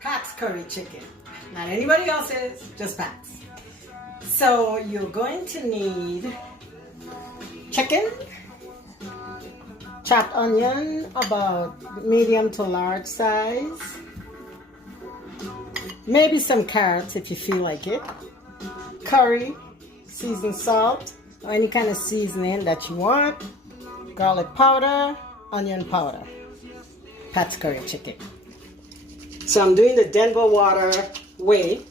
Pat's curry chicken. Not anybody else's, just Pat's. So you're going to need chicken, chopped onion about medium to large size, maybe some carrots if you feel like it, curry, seasoned salt, or any kind of seasoning that you want, garlic powder, onion powder. Pat's curry chicken. So I'm doing the Denver water way.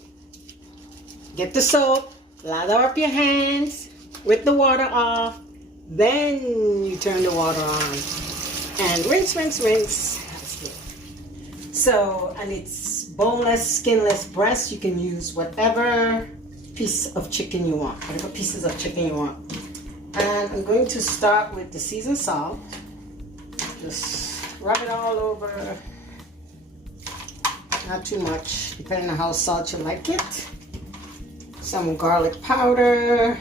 Get the soap, lather up your hands with the water off, then you turn the water on and rinse, rinse, rinse. That's it. So, and it's boneless, skinless breast. You can use whatever piece of chicken you want, whatever pieces of chicken you want. And I'm going to start with the seasoned salt. Just rub it all over. Not too much, depending on how salt you like it. Some garlic powder.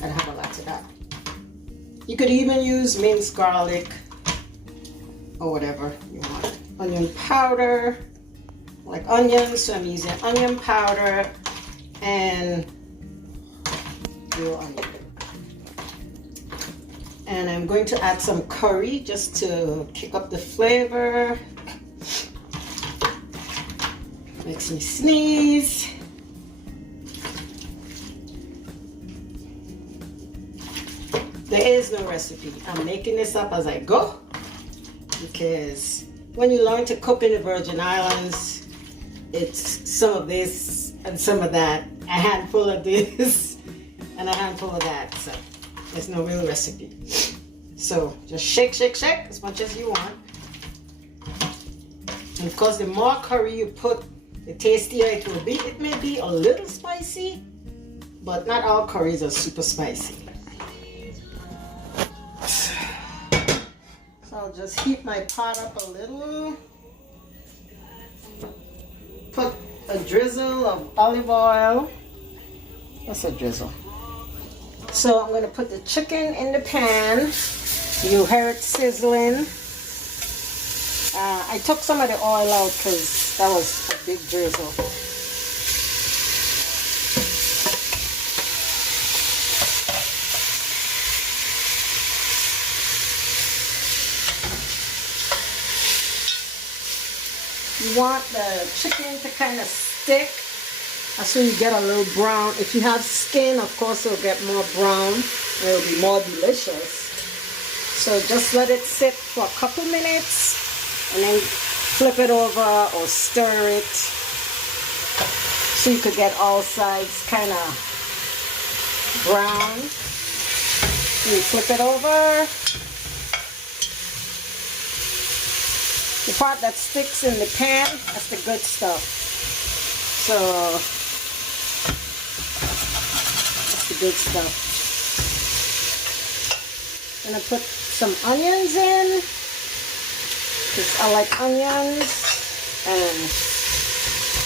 I have a lot of that. You could even use minced garlic or whatever you want. Onion powder, like onions, so I'm using onion powder and real onion. And I'm going to add some curry just to kick up the flavor. Makes me sneeze. There is no recipe. I'm making this up as I go because when you learn to cook in the Virgin Islands, it's some of this and some of that, a handful of this and a handful of that. So there's no real recipe. So just shake, shake, shake as much as you want. And of course, the more curry you put, the tastier it will be. It may be a little spicy, but not all curries are super spicy. So I'll just heat my pot up a little. Put a drizzle of olive oil. That's a drizzle. So I'm going to put the chicken in the pan. You hear it sizzling. I took some of the oil out because that was a big drizzle. You want the chicken to kind of stick. That's when you get a little brown. If you have skin, of course, it'll get more brown. It'll be more delicious. So just let it sit for a couple minutes and then flip it over or stir it so you could get all sides kind of brown. You flip it over. The part that sticks in the pan, that's the good stuff. So that's the good stuff. I'm gonna put some onions in because I like onions, and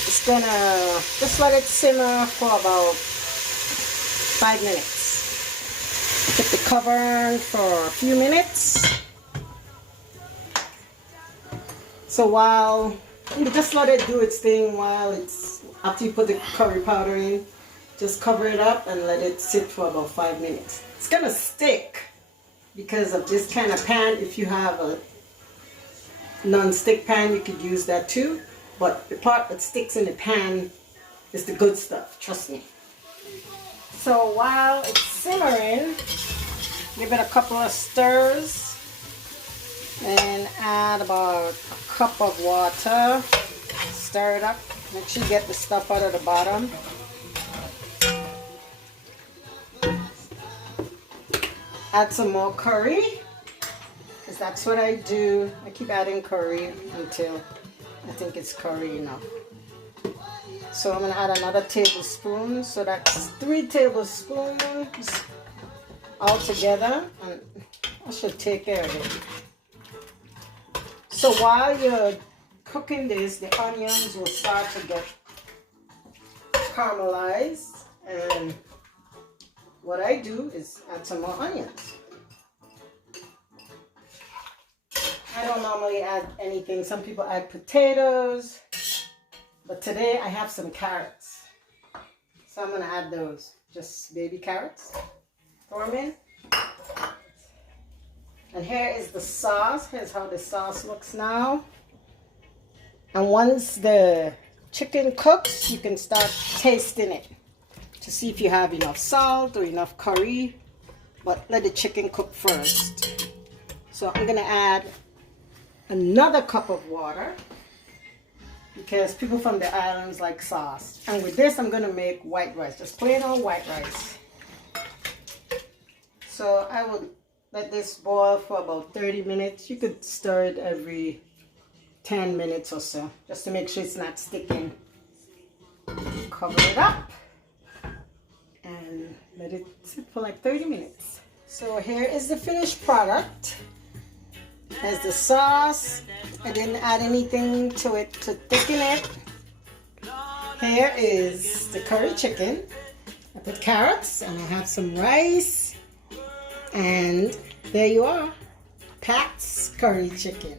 it's gonna just let it simmer for about 5 minutes. Put the cover on for a few minutes. So while you just let it do its thing while it's after you put the curry powder in, just cover it up and let it sit for about 5 minutes. It's gonna stick because of this kind of pan. If you have a non-stick pan, you could use that too, but the part that sticks in the pan is the good stuff, trust me. So while it's simmering, give it a couple of stirs and add about a cup of water. Stir it up, make sure you get the stuff out of the bottom. Add some more curry, because that's what I do. I keep adding curry until I think it's curry enough. So I'm going to add another tablespoon. So that's 3 tablespoons all together. And I should take care of it. So while you're cooking this, the onions will start to get caramelized. And what I do is add some more onions. I don't normally add anything. Some people add potatoes. But today I have some carrots. So I'm gonna add those. Just baby carrots. Throw them in. And here is the sauce. Here's how the sauce looks now. And once the chicken cooks, you can start tasting it to see if you have enough salt or enough curry. But let the chicken cook first. So I'm gonna add another cup of water because people from the islands like sauce. And with this, I'm gonna make white rice, just plain old white rice. So I would let this boil for about 30 minutes. You could stir it every 10 minutes or so, just to make sure it's not sticking. Cover it up and let it sit for like 30 minutes. So here is the finished product. There's the sauce. I didn't add anything to it to thicken it. Here is the curry chicken. I put carrots and I have some rice. And there you are, Pat's curry chicken.